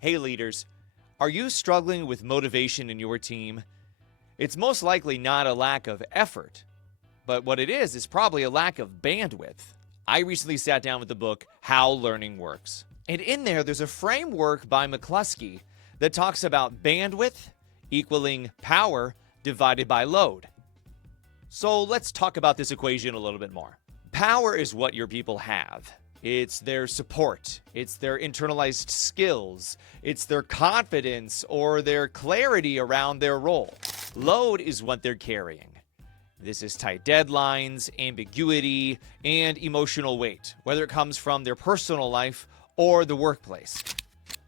Hey leaders, are you struggling with motivation in your team? It's most likely not a lack of effort, but what it is probably a lack of bandwidth. I recently sat down with the book How Learning Works. And in there's a framework by McCluskey that talks about bandwidth equaling power divided by load. So let's talk about this equation a little bit more. Power is what your people have. It's their support, it's their internalized skills, it's their confidence or their clarity around their role. Load is what they're carrying. This is tight deadlines, ambiguity, and emotional weight, whether it comes from their personal life or the workplace.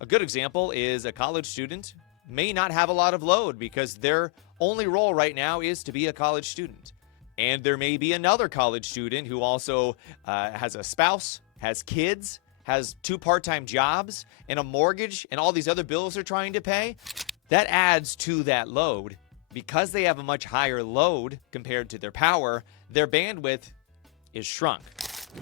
A good example is a college student may not have a lot of load because their only role right now is to be a college student. And there may be another college student who also has a spouse, has kids, has 2 part-time jobs, and a mortgage, and all these other bills they're trying to pay. That adds to that load. Because they have a much higher load compared to their power, their bandwidth is shrunk.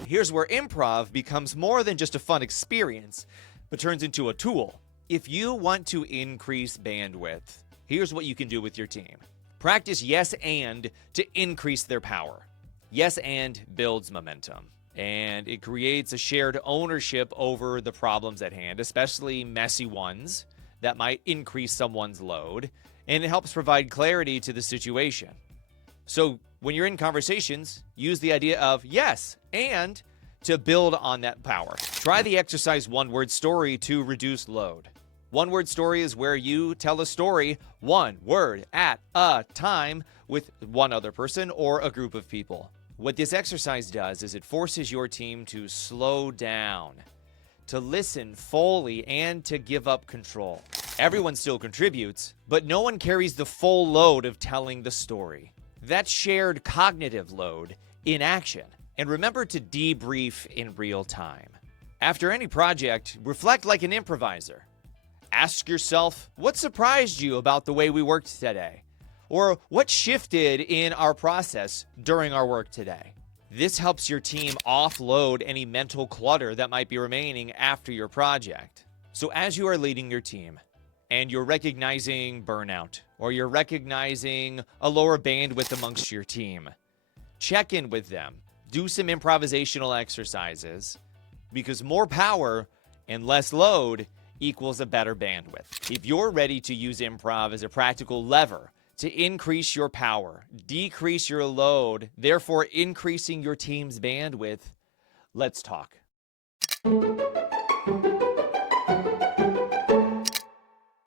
Here's where improv becomes more than just a fun experience, but turns into a tool. If you want to increase bandwidth, here's what you can do with your team. Practice yes and to increase their power. Yes and builds momentum, and it creates a shared ownership over the problems at hand, especially messy ones that might increase someone's load, and it helps provide clarity to the situation. So when you're in conversations, use the idea of yes and to build on that power. Try the exercise one-word story to reduce load. One-word story is where you tell a story one word at a time with one other person or a group of people. What this exercise does is it forces your team to slow down, to listen fully, and to give up control. Everyone still contributes, but no one carries the full load of telling the story. That shared cognitive load in action. And remember to debrief in real time. After any project, reflect like an improviser. Ask yourself, what surprised you about the way we worked today? Or what shifted in our process during our work today? This helps your team offload any mental clutter that might be remaining after your project. So as you are leading your team and you're recognizing burnout or you're recognizing a lower bandwidth amongst your team, check in with them. Do some improvisational exercises because more power and less load equals a better bandwidth. If you're ready to use improv as a practical lever to increase your power, decrease your load, therefore increasing your team's bandwidth, let's talk.